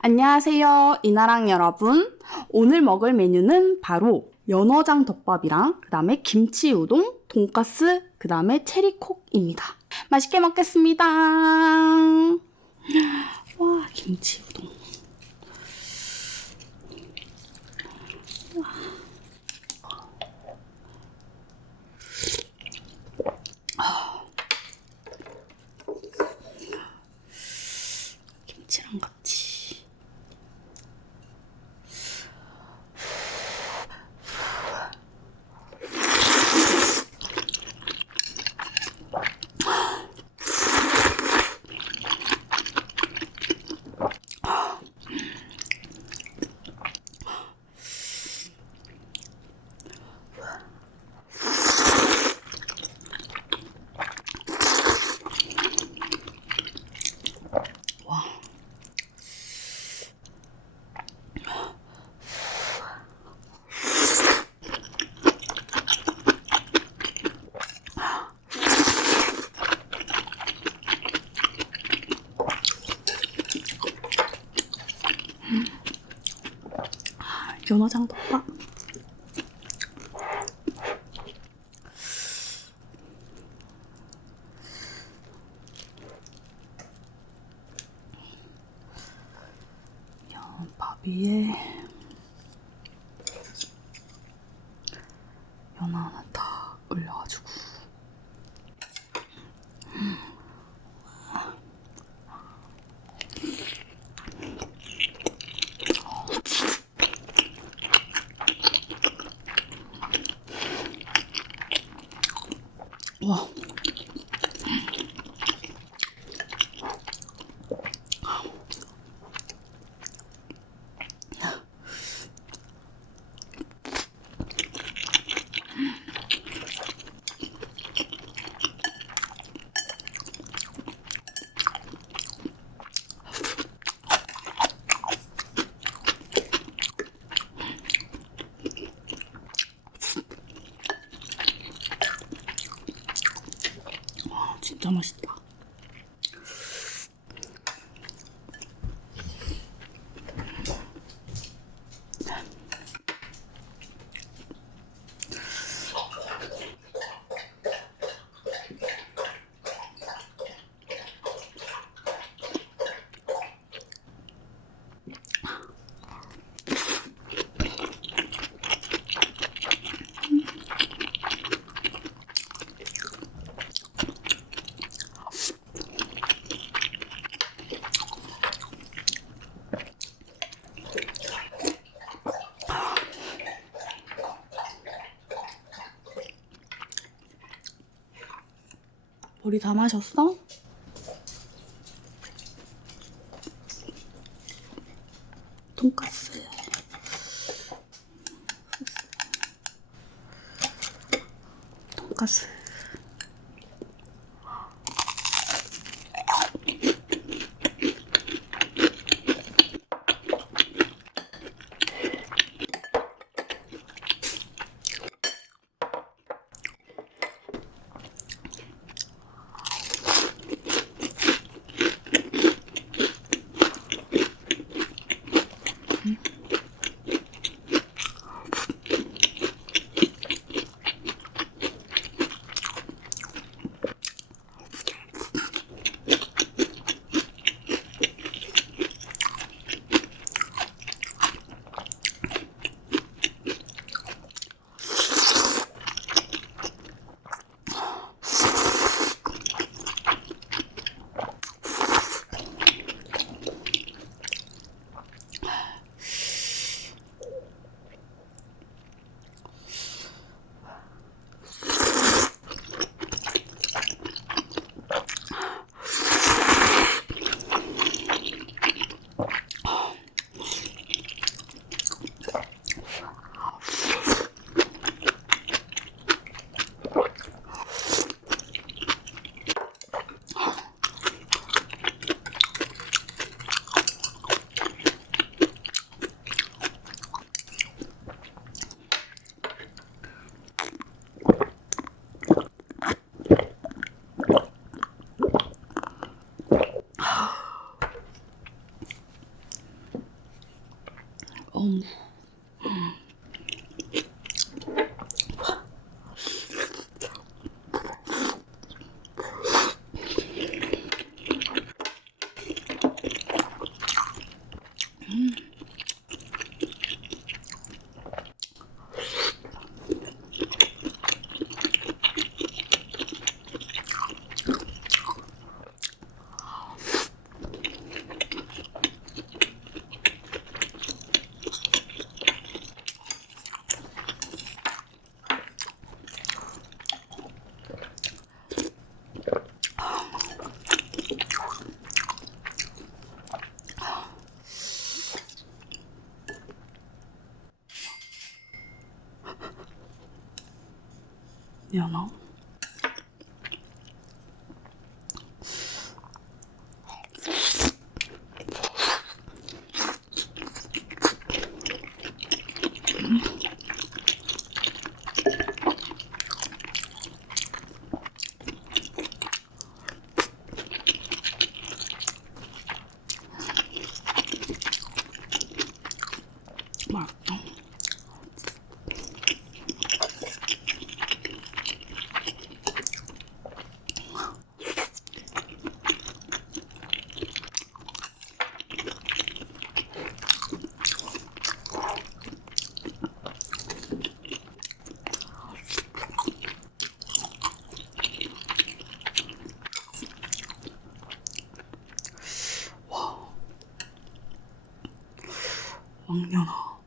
안녕하세요, 이나랑 여러분. 오늘 먹을 메뉴는 바로 연어장 덮밥이랑 그 다음에 김치 우동, 돈가스, 그 다음에 체리콕입니다. 맛있게 먹겠습니다. 와, 김치 우동. 김치랑 같이. 연어장 덮밥. 밥 위에 연어 하나 딱 올려가지고 와 진짜 맛있다. 머리 다 마셨어? 어 머. 연 疯掉了。